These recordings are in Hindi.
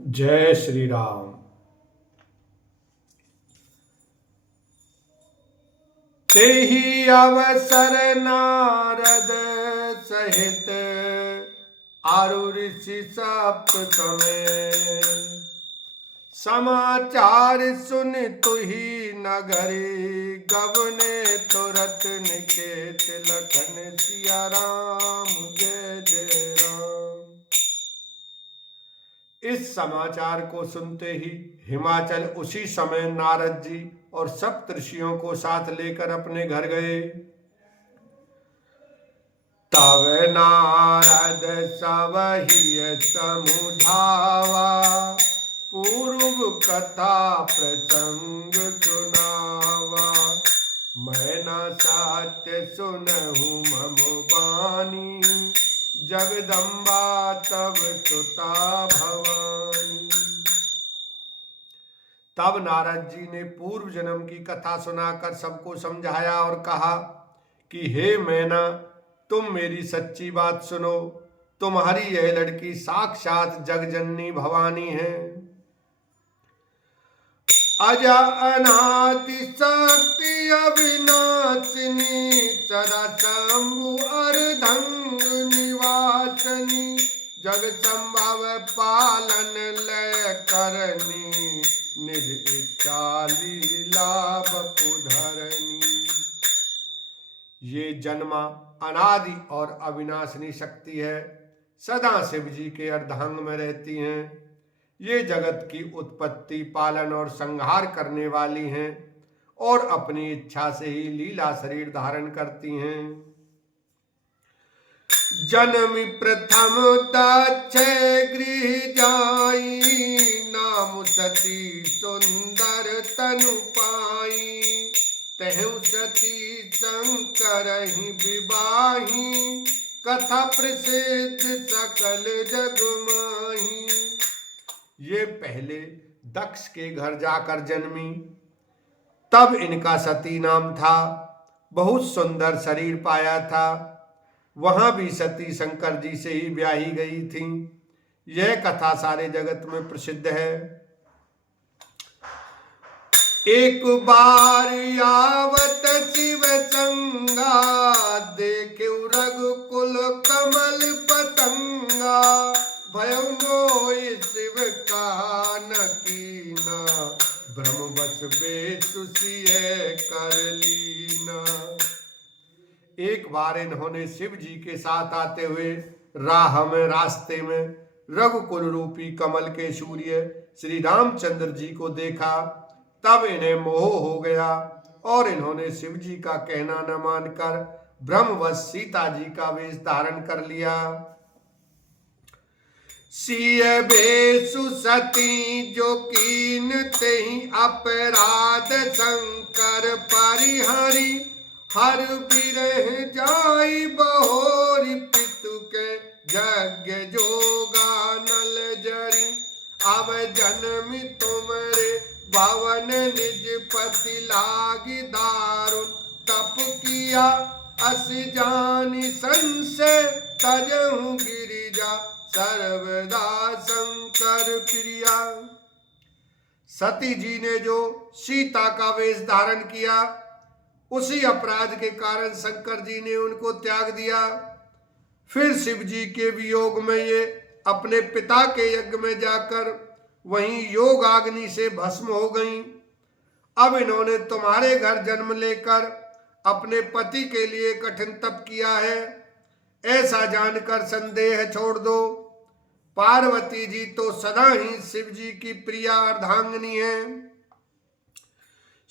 जय श्री राम। तेहि अवसर नारद सहित आरु ऋषि सप्तमे, समाचार सुन तुहि नगरी, गबने तुरत निकेत लखन सिया राम जय जय राम। इस समाचार को सुनते ही हिमाचल उसी समय नारद जी और सप्तऋषियों को साथ लेकर अपने घर गए। तब नारद सबहिय समुझावा, पूर्व कथा प्रसंग सुनावा। मैं न सत्य सुनहु मम बानी, जगदम्बा तब सुता भवानी। तब नारद जी ने पूर्व जन्म की कथा सुनाकर सबको समझाया और कहा कि हे मैना, तुम मेरी सच्ची बात सुनो। तुम्हारी यह लड़की साक्षात जगजननी भवानी है। अजा अनादि शक्ति अविनाशिनी, सदा शंभु अर्धंग निवासनी। जग संभव पालन लय करनी, निज इच्छा लीला बपुधरनी। ये जन्मा अनादि और अविनाशिनी शक्ति है, सदा शिव जी के अर्धांग में रहती हैं। ये जगत की उत्पत्ति, पालन और संहार करने वाली हैं और अपनी इच्छा से ही लीला शरीर धारण करती हैं। जन्मी प्रथम दक्ष गृह जाई, नाम सती सुंदर तनु पाई। तहु सती शंकर ही विवाही, कथा प्रसिद्ध सकल जग माही। ये पहले दक्ष के घर जाकर जन्मी, तब इनका सती नाम था। बहुत सुंदर शरीर पाया था। वहां भी सती शंकर जी से ही ब्याही गई थी। यह कथा सारे जगत में प्रसिद्ध है। एक बार आवत शिव संगा, देखे रघुकुल कमल पतंगा। भयउ मोहि शिव कहा न कीना, ब्रह्मवश बेसुसिए कर लीना। एक बार इन्होंने शिव जी के साथ आते हुए राह में, रास्ते में रघुकुल रूपी कमल के सूर्य श्री रामचंद्र जी को देखा। तब इन्हें मोह हो गया और इन्होंने शिव जी का कहना न मानकर ब्रह्मवश सीता जी का वेश धारण कर लिया। सिय बेसु सती जो कीन तेहि, अपराध शंकर परिहरि। हर बिरह जाई बहोरी, पितु के यज्ञ जोगा नल जरी। अब जन्मी तुमरे भवन, निज पति लागी दारुण। तप किया अस जानी संशय, तजहु गिरिजा सर्वदा शंकर प्रिया। सती जी ने जो सीता का वेश धारण किया, उसी अपराध के कारण शंकर जी ने उनको त्याग दिया। फिर शिव जी के वियोग में ये अपने पिता के यज्ञ में जाकर वहीं योग अग्नि से भस्म हो गईं। अब इन्होंने तुम्हारे घर जन्म लेकर अपने पति के लिए कठिन तप किया है, ऐसा जानकर संदेह छोड़ दो। पार्वती जी तो सदा ही शिव जी की प्रिया अर्धांगिनी है।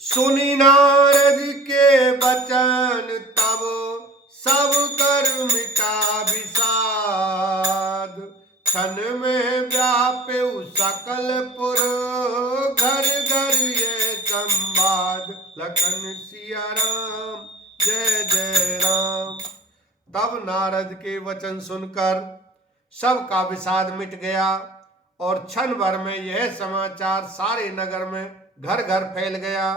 सुनी नारद के वचन तब, सब कर मिटा विषाद। क्षण में व्यापे सकल पुर, घर घर ये संवाद। लखन सिया राम जय जय राम। तब नारद के वचन सुनकर सबका विषाद मिट गया और क्षण भर में यह समाचार सारे नगर में घर घर फैल गया।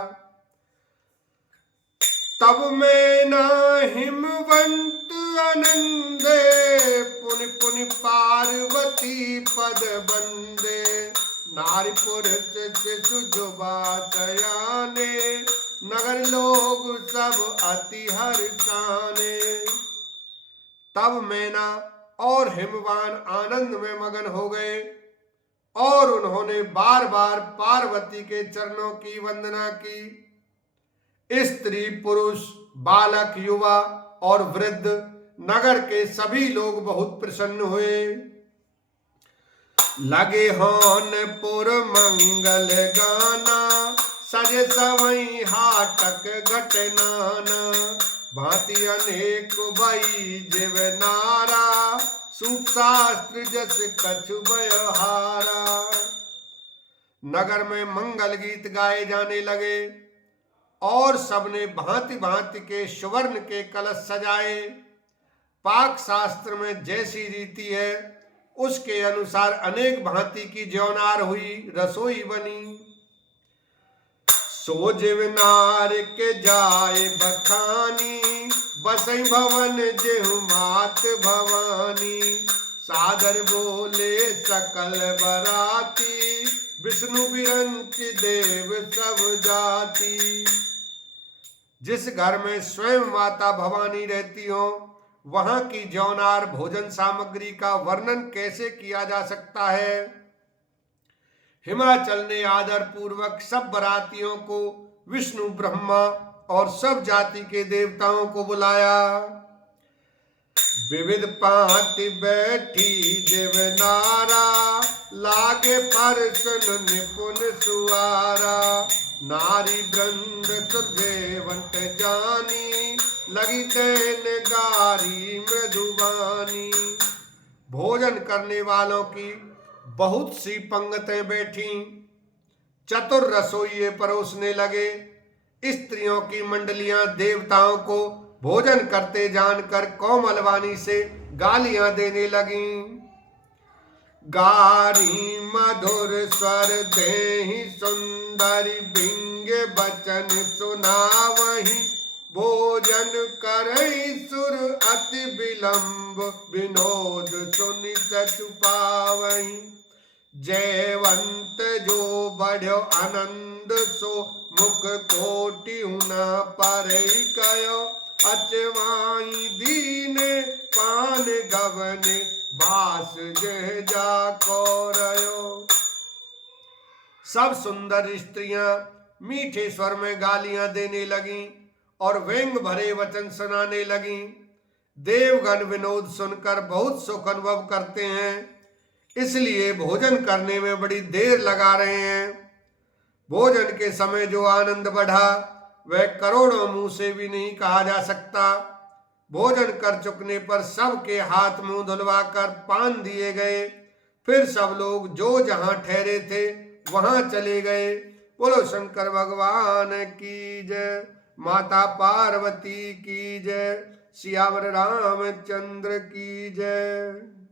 तब में न हिमवंत आनंदे, पुनि पुनि पार्वती पद बंदे। नारी पुरुष शिशु जुबा सयाने, नगर लोग सब अति हर्षाने। तब मैना और हिमवान आनंद में मगन हो गए और उन्होंने बार बार पार्वती के चरणों की वंदना की। स्त्री पुरुष बालक युवा और वृद्ध नगर के सभी लोग बहुत प्रसन्न हुए। लगे होन पुर मंगल गाना, सजे सवई हाटक घटनाना। भांति अनेक भई जीव नारा, सूप शास्त्र जस कछु व्यवहारा। नगर में मंगल गीत गाए जाने लगे और सबने भांति भांति के सुवर्ण के कलश सजाए। पाक शास्त्र में जैसी रीति है उसके अनुसार अनेक भांति की ज्योनार हुई, रसोई बनी। सो जीव नार के जाए बखानी, बसई भवन जेहु मात भवानी। सादर बोले सकल बराती, विष्णु बिरंच देव सब जाति। जिस घर में स्वयं माता भवानी रहती हो वहां की ज्योनार भोजन सामग्री का वर्णन कैसे किया जा सकता है। हिमाचल ने आदर पूर्वक सब बरातियों को, विष्णु ब्रह्मा और सब जाति के देवताओं को बुलाया। विविध पांति बैठी जीव नारा, लागे परसन निपुण सुआरा। नारी वृंद सुदेवंत जानी, लगी तैन गारी मृदुबानी। भोजन करने वालों की बहुत सी पंगतें बैठी, चतुर रसोइये परोसने लगे। स्त्रियों की मंडलियां देवताओं को भोजन करते जानकर कोमल वाणी से गालियां देने लगीं। गारी मधुर स्वर देहि सुंदरी, बिंगे बचन सुनावहि। भोजन करई सुर अति विलंब, विनोद सुनि सचु पावहि। जयवंत जो बढ़्यो आनंद, सो मुख कोटि न परई कयो। अचवाई दीने पान गवने, बास जह जाको रयो। सब सुंदर स्त्रियां मीठे स्वर में गालियां देने लगीं और व्यंग भरे वचन सुनाने लगीं। देवगण विनोद सुनकर बहुत सुख अनुभव करते हैं, इसलिए भोजन करने में बड़ी देर लगा रहे हैं। भोजन के समय जो आनंद बढ़ा वह करोड़ों मुंह से भी नहीं कहा जा सकता। भोजन कर चुकने पर सबके हाथ मुंह धुलवाकर पान दिए गए। फिर सब लोग जो जहां ठहरे थे वहां चले गए। बोलो शंकर भगवान की जय, माता पार्वती की जय, सियावर रामचंद्र की जय।